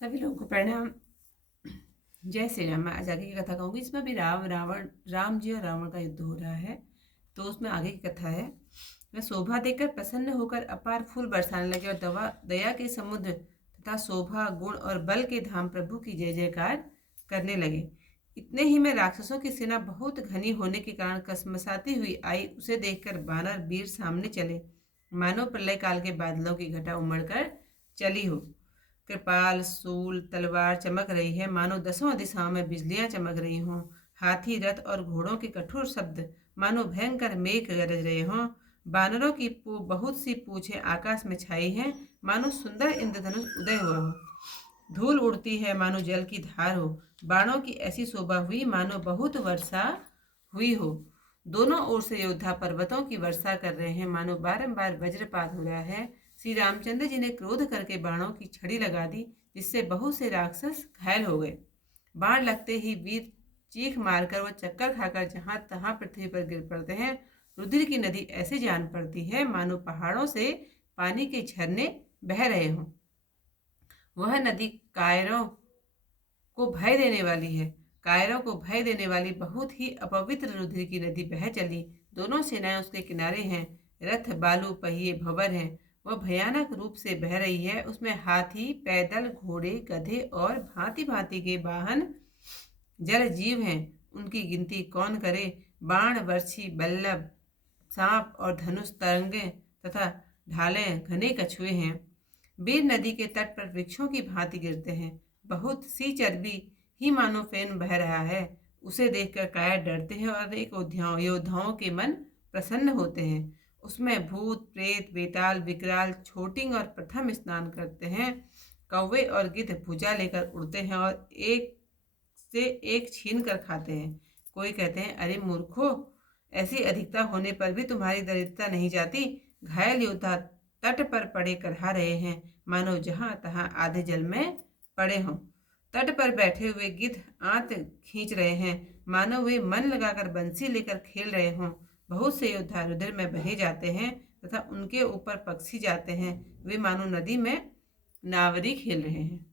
सभी लोगों को प्रणाम। जय श्री राम। मैं आज आगे की कथा कहूँगी। इसमें भी राम जी और रावण का युद्ध हो रहा है। तो उसमें आगे की कथा है। वह शोभा देकर प्रसन्न होकर अपार फूल बरसाने लगे और दया के समुद्र तथा शोभा गुण और बल के धाम प्रभु की जय जयकार करने लगे। इतने ही में राक्षसों की सेना बहुत घनी होने के कारण कसमसाती हुई आई। उसे देखकर वानर वीर सामने चले, मानो प्रलय काल के बादलों की घटा उमड़कर चली हो। कृपाल सूल तलवार चमक रही है, मानो दसों दिशाओं में बिजलियां चमक रही हों। हाथी रथ और घोड़ों के कठोर शब्द मानो भयंकर मेघ गरज रहे हों। बानरों की बहुत सी पूछें आकाश में छाई हैं, मानो सुंदर इंद्रधनुष उदय हुआ हो। धूल उड़ती है मानो जल की धार हो। बाणों की ऐसी शोभा हुई मानो बहुत वर्षा हुई हो। दोनों ओर से योद्धा पर्वतों की वर्षा कर रहे हैं, मानो बारंबार वज्रपात हो रहा है। श्री रामचंद्र जी ने क्रोध करके बाणों की छड़ी लगा दी, जिससे बहुत से राक्षस घायल हो गए। बाण लगते ही वीर चीख मारकर व चक्कर खाकर जहां तहां पृथ्वी पर गिर पड़ते हैं। रुधिर की नदी ऐसे जान पड़ती है मानो पहाड़ों से पानी के झरने बह रहे हों। वह नदी कायरों को भय देने वाली है। कायरों को भय देने वाली बहुत ही अपवित्र रुधिर की नदी बह चली। दोनों सेनाएं उसके किनारे हैं। रथ बालू पहिए भंवर हैं। वह भयानक रूप से बह रही है। उसमें हाथी पैदल घोड़े गधे और भांति भांति के वाहन जल जीव हैं। उनकी गिनती कौन करे। बाण वर्षी बल्लभ सांप और धनुष तरंगे तथा ढालें घने कछुए हैं। वीर नदी के तट पर वृक्षों की भांति गिरते हैं। बहुत सी चर्बी ही मानो फेन बह रहा है। उसे देखकर कायर डरते हैं और एक योद्धाओं के मन प्रसन्न होते हैं। उसमें भूत प्रेत बेताल विकराल छोटिंग और प्रथम स्नान करते हैं। कौवे और गिद्ध भुजा लेकर उड़ते हैं और एक से एक छीन कर खाते हैं। कोई कहते हैं, अरे मूर्खो, ऐसी अधिकता होने पर भी तुम्हारी दरिद्रता नहीं जाती। घायल योद्धा तट पर पड़े करहा रहे हैं, मानो जहां तहां आधे जल में पड़े हों। तट पर बैठे हुए गिद्ध आंत खींच रहे हैं, मानो वे मन लगाकर बंसी लेकर खेल रहे हों। बहुत से योद्धा रुधिर में बहे जाते हैं तथा उनके ऊपर पक्षी जाते हैं। वे मानो नदी में नावरी खेल रहे हैं।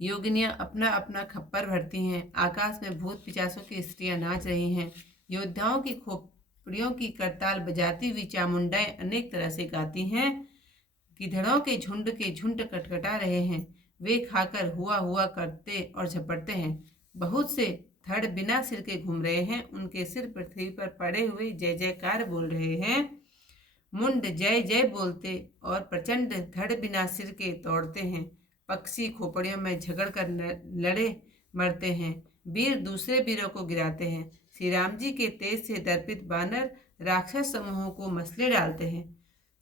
योगिनियां अपना अपना खप्पर भरती हैं। आकाश में भूत पिचासों की स्त्रियां नाच रही हैं। योद्धाओं की खोपड़ियों की करताल बजाती हुई चामुंडाएं अनेक तरह से गाती हैं। गिधड़ों के झुंड कटकटा रहे हैं। वे खाकर हुआ हुआ करते और झपटते हैं। बहुत से धड़ बिना सिर के घूम रहे हैं। उनके सिर पृथ्वी पर पड़े हुए जय जयकार बोल रहे हैं। मुंड जय जय बोलते और प्रचंड धड़ बिना सिर के तोड़ते हैं। पक्षी खोपड़ियों में झगड़ कर लड़े मरते हैं। वीर दूसरे वीरों को गिराते हैं। श्री राम जी के तेज से दर्पित बानर राक्षस समूहों को मसले डालते हैं।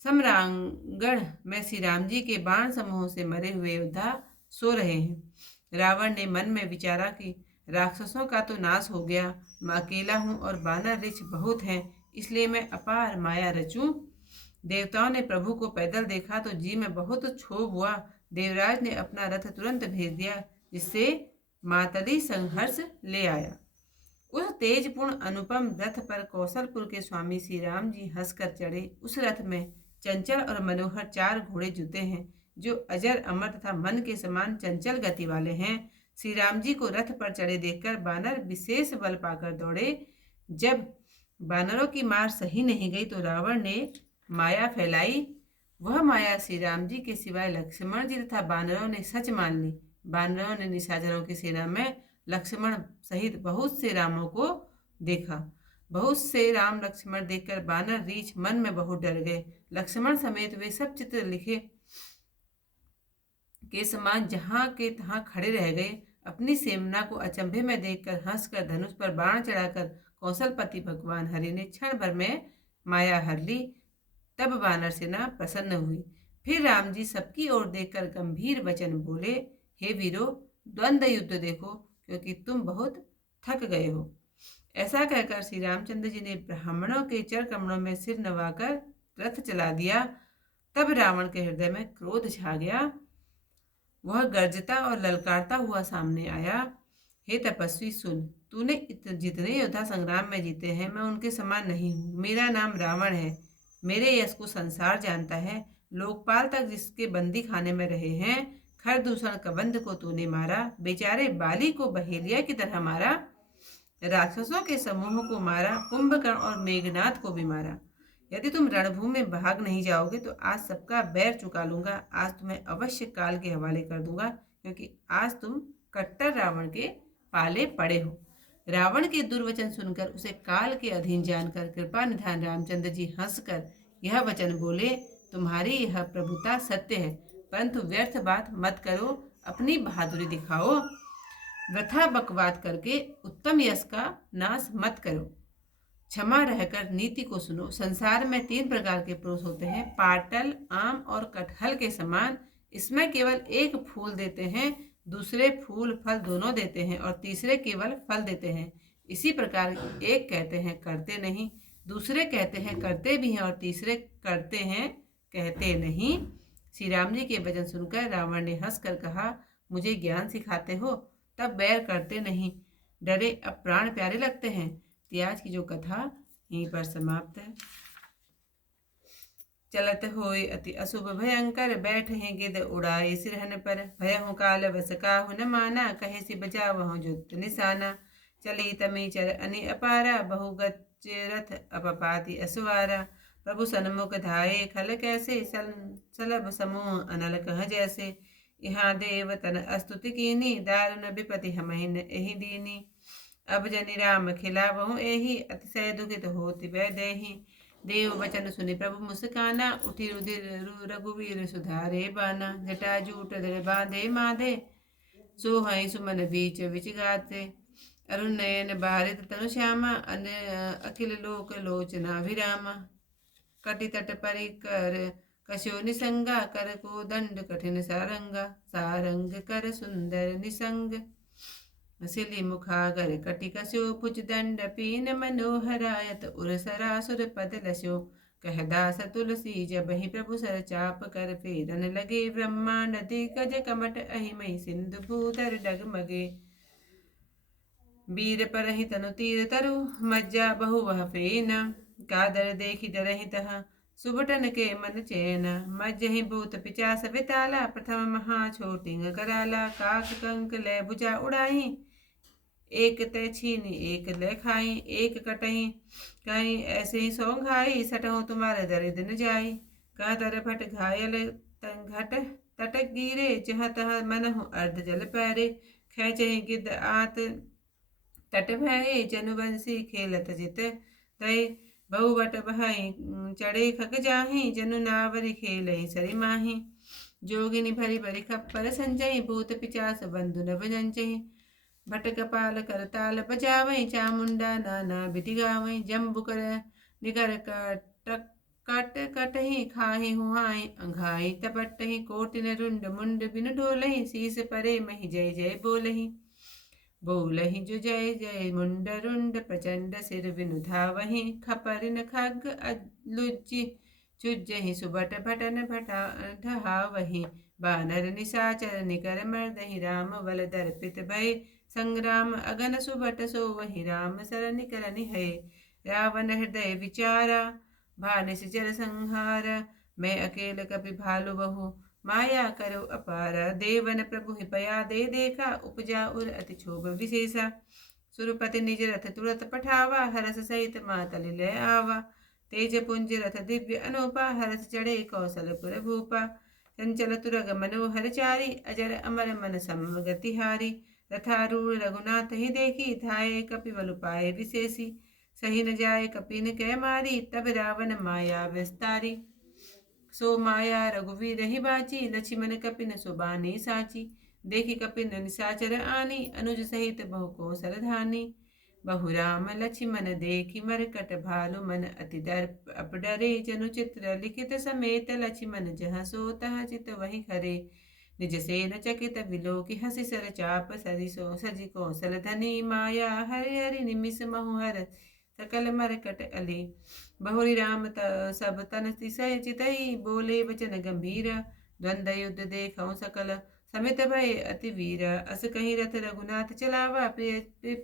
सम्रांगण में श्री राम जी के बाण समूहों से मरे हुए योद्धा सो रहे हैं। रावण ने मन में विचारा कि राक्षसों का तो नाश हो गया, मैं अकेला हूँ और बानर रिच बहुत हैं, इसलिए मैं अपार माया रचूं। देवताओं ने प्रभु को पैदल देखा तो जी में बहुत क्षोभ हुआ। देवराज ने अपना रथ तुरंत भेज दिया, जिससे मातली संघर्ष ले आया। उस तेजपूर्ण अनुपम रथ पर कौशलपुर के स्वामी श्री राम जी हंसकर चढ़े। उस रथ में चंचल और मनोहर 4 घोड़े जुते हैं, जो अजर अमर तथा मन के समान चंचल गति वाले हैं। श्री राम जी को रथ पर चढ़े देखकर बानर विशेष बल पाकर दौड़े। जब बानरों की मार सही नहीं गई तो रावण ने माया फैलाई। वह माया श्री राम जी के सिवाय लक्ष्मण जी तथा बानरों ने सच मान ली। बानरों ने निशाचरों की सेना में लक्ष्मण सहित बहुत से रामों को देखा। बहुत से राम लक्ष्मण देखकर बानर रीछ मन में बहुत डर गए। लक्ष्मण समेत वे सब चित्र लिखे के समान जहां के तहां खड़े रह गए। अपनी सेना को अचंभे में देखकर हंसकर धनुष पर बाण चढ़ाकर कौशलपति भगवान हरि ने क्षण भर में माया हर ली। तब वानर सेना प्रसन्न हुई। फिर राम जी सबकी ओर देखकर गंभीर वचन बोले, हे वीरो, द्वंद्व युद्ध देखो, क्योंकि तुम बहुत थक गए हो। ऐसा कहकर श्री रामचंद्र जी ने ब्राह्मणों के चर कमलों में सिर नवाकर रथ चला दिया। तब रावण के हृदय में क्रोध छा गया। वह गर्जता और ललकारता हुआ सामने आया। हे तपस्वी सुन, तूने जितने योद्धा संग्राम में जीते हैं, मैं उनके समान नहीं हूँ। मेरा नाम रावण है। मेरे यश को संसार जानता है। लोकपाल तक जिसके बंदी खाने में रहे हैं, खरदूषण कबंध को तूने मारा, बेचारे बाली को बहेलिया की तरह मारा, राक्षसों के समूह को मारा, कुंभकर्ण और मेघनाथ को भी मारा। यदि तुम रणभूमि में भाग नहीं जाओगे तो आज सबका बैर चुका लूंगा। आज तुम्हें अवश्य काल के हवाले कर दूंगा, क्योंकि आज तुम कट्टर रावण के पाले पड़े हो। रावण के दुर्वचन सुनकर उसे काल के अधीन जानकर कृपा निधान रामचंद्र जी हंसकर यह वचन बोले, तुम्हारी यह प्रभुता सत्य है, परंतु व्यर्थ बात मत करो, अपनी बहादुरी दिखाओ। वृथा बकवाद करके उत्तम यश का नाश मत करो। क्षमा रहकर नीति को सुनो। संसार में 3 प्रकार के पुरुष होते हैं, पाटल, आम और कटहल के समान। इसमें केवल एक फूल देते हैं, दूसरे फूल फल दोनों देते हैं और तीसरे केवल फल देते हैं। इसी प्रकार एक कहते हैं करते नहीं, दूसरे कहते हैं करते भी हैं और तीसरे करते हैं कहते नहीं। श्री राम जी के वचन सुनकर रावण ने हंसकर कहा, मुझे ज्ञान सिखाते हो, तब बैर करते नहीं, डरे अब प्राण प्यारे लगते हैं। आज की जो कथा यहीं पर समाप्त है। चलत होय अति अशुभ भयंकर, बैठ हैं गिद उड़ाए सिरहन पर, भय हूँ काल बस काहु न माना, कहे से बचा वह जुत निशाना। चली तमी चर अनि अपारा, बहुगत रथ अपपाति असवारा। प्रभु सन्मुख धाये खल कैसे, सलभ समूह अनल कह जैसे। यहाँ देव तन अस्तुति कीनी, दारुण विपति हमहिन एहि दीनी। अब जनि राम खिलावहु एहि, अतिशय दुखित होति वै देहि। देव वचन सुनि प्रभु मुस्काना, उठि रुधिर रघुवीर सुधारे बाना। जटा जूट दर बांधे माधे, सोहई सुमन बीच विच गाते। अरुण नयन बारित तनु श्यामा, अखिल लोक लोचना विरामा। कटि तट परिकर कशो निसंगा, कर को दंड कठिन सारंगा। सारंग कर सुंदर निसंग, सिली मुखागर कटि कसो। पुच दंड पीन मनोहरायत, उर सरासुर पद लसो। कह दास तुलसी जब ही प्रभु सर चाप कर, फेरन लगे ब्रह्मांड दिग्गज कमट अहिमहि। सिंधु भूधर डगमगे, वीर परहि तनु तीर तरु, मज्जा बहु वह फेना। कादर देखि डरहि तह, सुबटन के मन चैना। मज्जहि भूत पिचास विताला, प्रथम महा छोटिंग कराला। काक कंक लय भुजा उड़ाई, एक तय छीनी एक लय खाई। एक कटही कहीं ऐसे ही सौ घाई, सटहु तुम्हारे दरिद न जाई। कह तर फट घायल घट तट गिरे, जहाँ तह मनहु अर्ध जल पैरे। खेचहि गिद्ध आत तट भये, जनुवंशी खेलत जित तय। बहुवट बहाई चढ़े खग जाहि, जनु नावरी खेलहि सरि माहि। जोगिनी भरी भरी खप्पर संजय, भूत पिचास बंधु नभ जंचहि। भट कपाल करताल बजावै, चामुंडा नाना बिति गावै। जम्बु कर निकर कट कटहि, खाहि हुआई अंघाई तपटहि। कोटिन रुंड मुंड बिनु ढोलहि, शीस परे महि जय जय बोलहि। बोलहि जो जय जय मुंड रुंड, प्रचंड सिर बिनु धावहि। खपरिन खग लुज्जि चुज्जहि, सुबट भटन ढहावहि। बानर निशाचर निकर मर्दहि, राम बल दर्पित भय। संग्राम अगन सुबट सोवहि, राम सरनि करनि है। रावण हृदय विचारा, भानिस जर संहारा। मैं अकेल कपि भालु बहु, माया करो अपारा। देवन प्रभु हिपया दे देखा, उपजा उर अति क्षोभ विशेषा। सुरपति निज रथ तुरत पठावा, हरस सहित मातल ले आवा। तेज पुंज रथ दिव्य अनूपा, हरस चढ़े कौशलपुर भूपा। चंचल तुरग मनोहर चारी, अजर अमर मन समगति हारी। रथारूढ़ रघुनाथ ही देखी, धाये कपि बल पाए विशेषी। सही न जाए कपि न कै मारी, तब रावण माया विस्तारी। सो माया रघुवीर ही बाची, लक्ष्मण कपिन सुबानी साची। देखी कपिन निशाचर आनी, अनुज सहित बहु कौशल धानी। बहु राम लक्ष्मण देखी मरकट, भालु मन अति दर्प अप डरे। जनु चित्र लिखित समेत, लक्ष्मण जहाँ सो तहाँ चित वही खरे। निज सेन चकित विलोकि, हंसी सर चाप सरिसो। सजि कौशल धनी माया, हरि हरि निमिष महु हर। सकल मरकट अले, बहुरी राम सब तन तिसय चितई। बोले वचन गंभीर, द्वंद्व युद्ध देखौ सकल। समित भय अति वीर, अस कहीं रथ रघुनाथ चलावा। प्रिय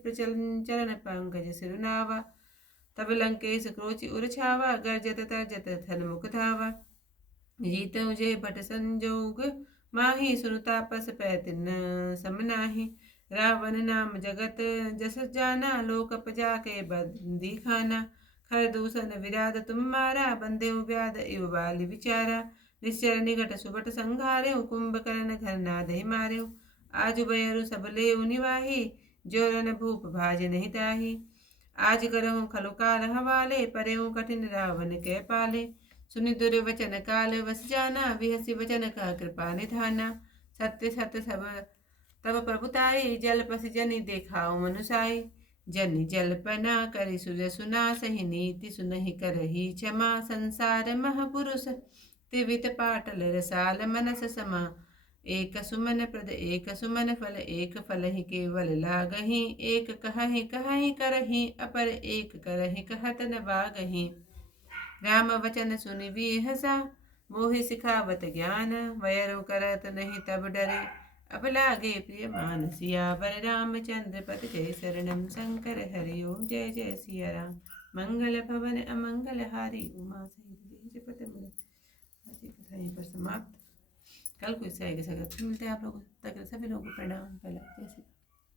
चरण पंकज सिरुनावा। तब लंकेश क्रोचि उर छावा, गर्जत तर्जत थन मुख धावा। जीत उजे भट संजोग, माही सुनु तापस पै तिन सम नाही। रावण नाम जगत जस जाना, लोक उपजा के बंदी खाना। खर दूषण विराध तुम मारा, बंदे व्याध इव बाली विचारा। निश्चर निकट सुबट संघार्यो, कुंभकर्ण घर नादहि मार्यो। आजु बयरु सब लेउ निवाही, जो रन भूप भाज नहीं ताही। आज करहूँ खलु काल हवाले, परेहूँ कठिन रावण के पाले। सुनि दुर्वचन काल वस जाना, बिहसी वचन का कृपा निधाना। सत्य सत्य सब तब प्रभुताई, जल पस जनि देखाओ मनुसाई। जनि जल्पना करि सुज सुना, सही नीति सुनहि करही क्षमा। संसार महापुरुष त्रिविध पाटल रसाल, मनस समा। एक सुमन प्रद एक सुमन फल, एक फल ही केवल लागही। एक कहहि कहहि करही, अपर एक करहि कहत न बागही। राम वचन सुनि बिहसा, मोहि सिखावत ज्ञान। वयरु करत नहीं तब डरे, अब लागे प्रिय मान। सियावर रामचंद्र पद जय, शरणम शंकर हरि ओम। जय जय सिया राम। मंगल भवन अमंगल हारी, उमा सहित जय जपत मुनि। आज की कथा यहीं पर समाप्त। कल को इससे आगे मिलते हैं आप लोगों तक। सभी लोगों को प्रणाम। पहला जय श्री